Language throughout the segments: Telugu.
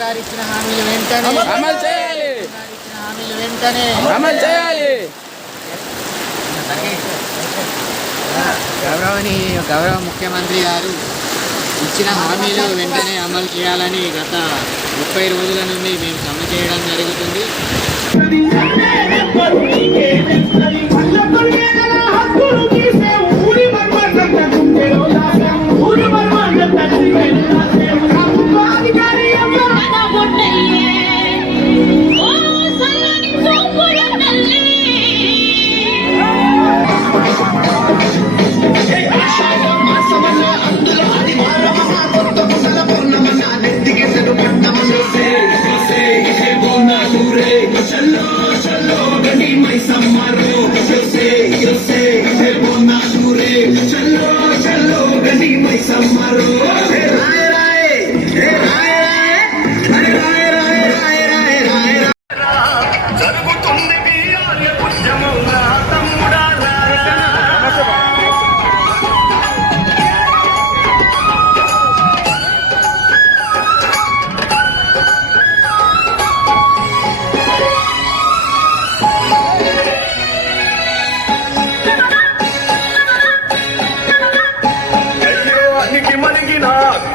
గారు ఇచ్చిన హామీలు వెంటనే. అమలు చేయాలి! గారు ఇచ్చిన హామీలు వెంటనే. అమలు చేయాలి! గౌరవనీయ గౌరవ ముఖ్యమంత్రి గారు ఇచ్చిన హామీలు వెంటనే అమలు చేయాలని గత ముప్పై రోజుల నుండి మేము సమ్మె చేయడం జరుగుతుంది. జరుగుతుంది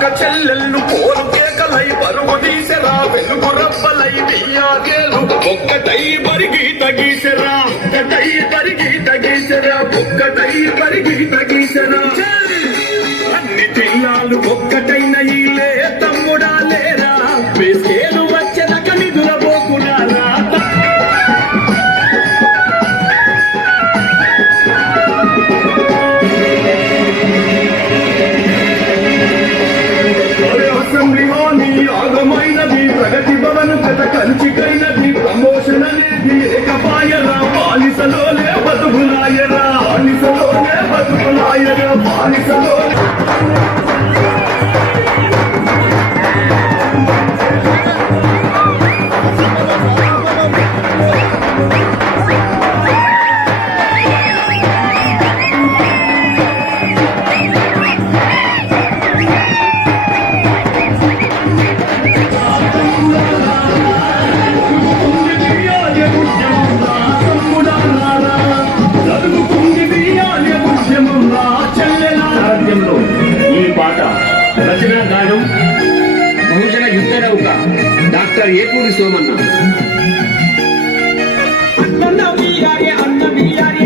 అక్క చెల్లెళ్ళు పోరు కేకలై పరుగు తీసెరా వెలుగు రబ్బలై బియ్యాగేలు ఒక్కటై బరిగి తగీసెరా ఒక్కటై బరిగి తగీసెరా ఒక్కటై బరిగి తగీసెరా. అన్ని జిల్లాలు ఒక్కటైన ఈ లే తమ్ముడా లేరా వేసేలు அண்ணன் அண்ணன் அண்ணன்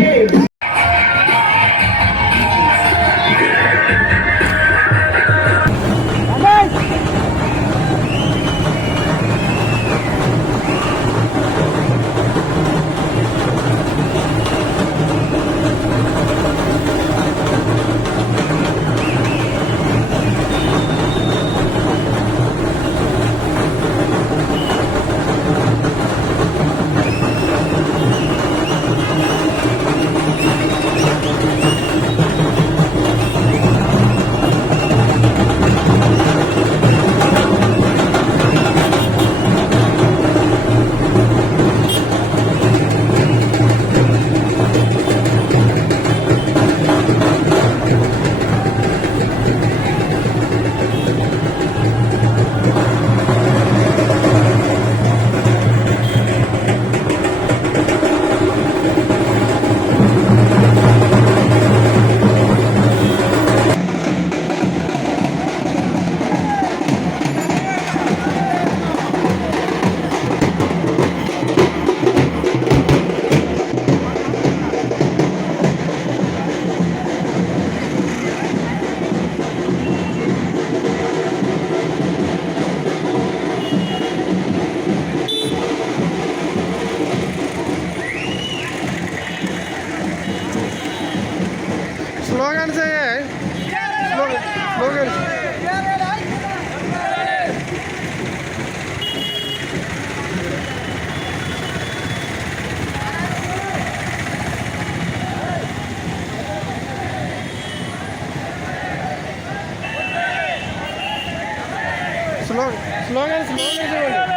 స్లో స్లోగన్స్ స్లోగన్స్ ఇవ్వండి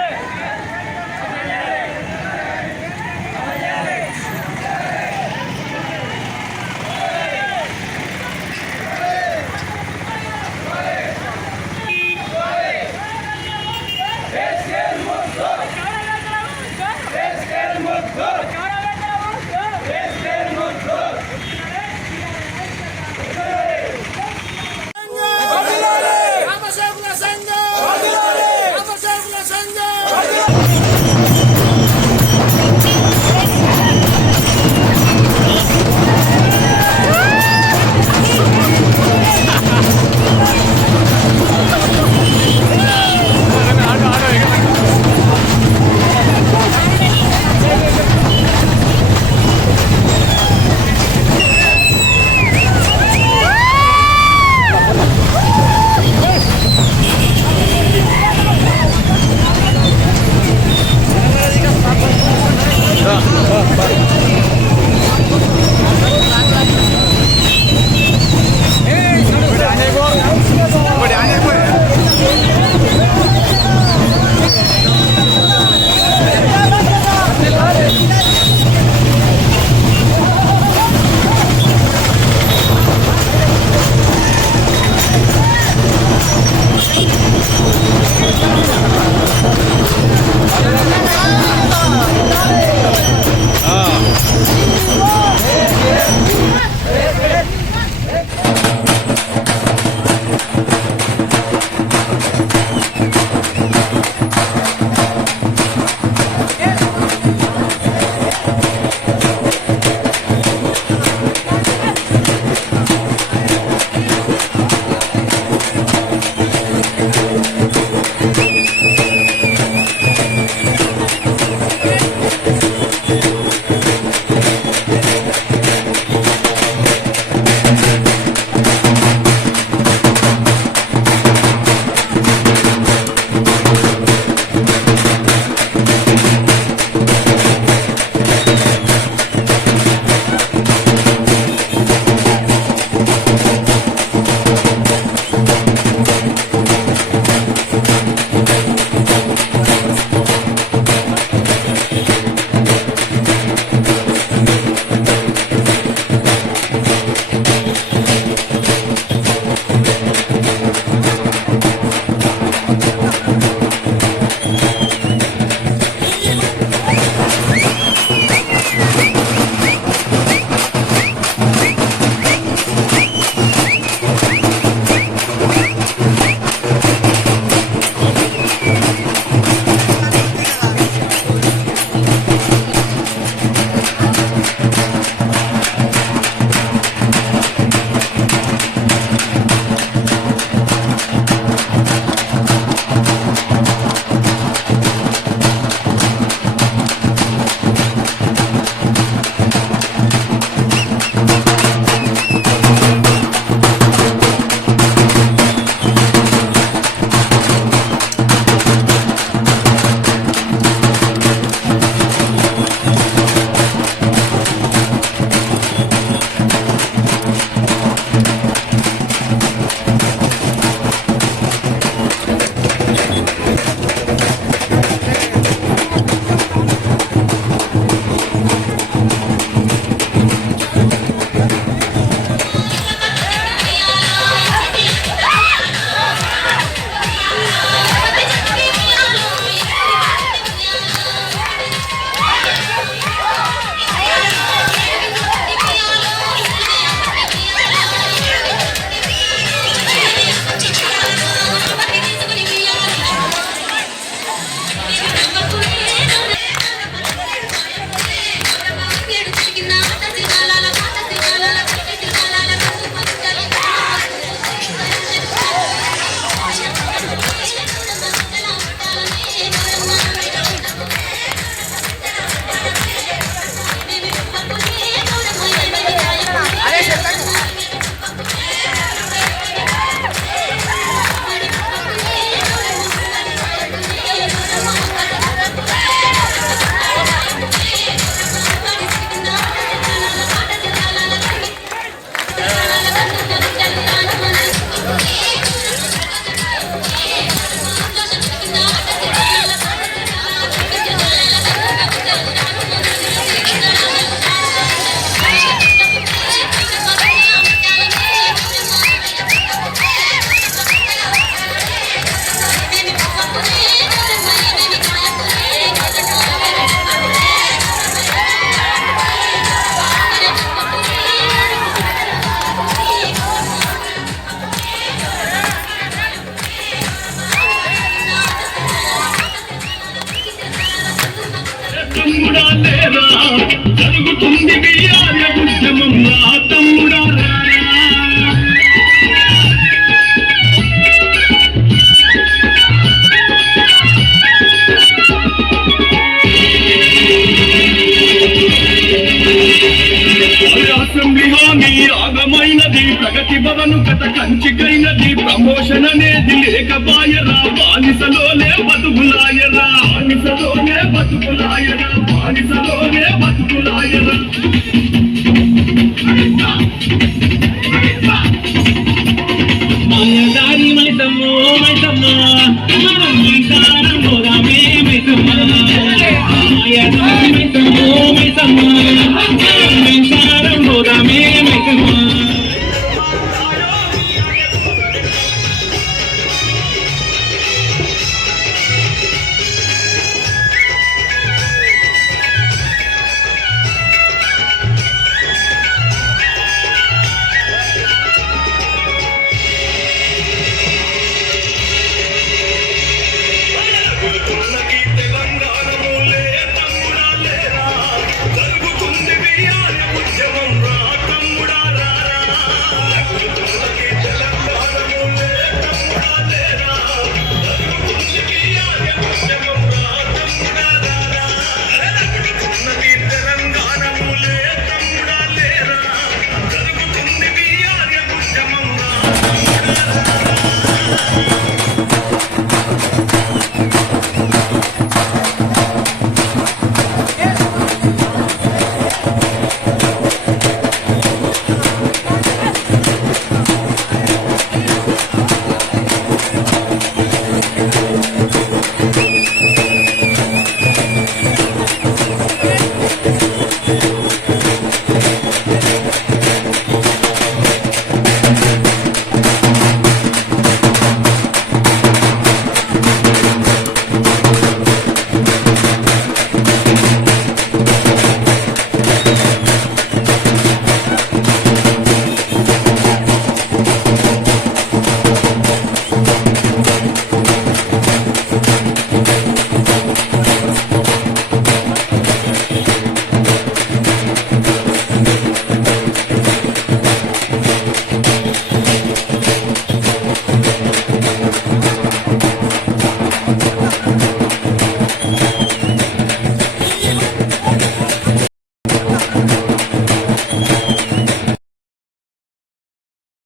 వాడిసలోనే బతుకులాయన.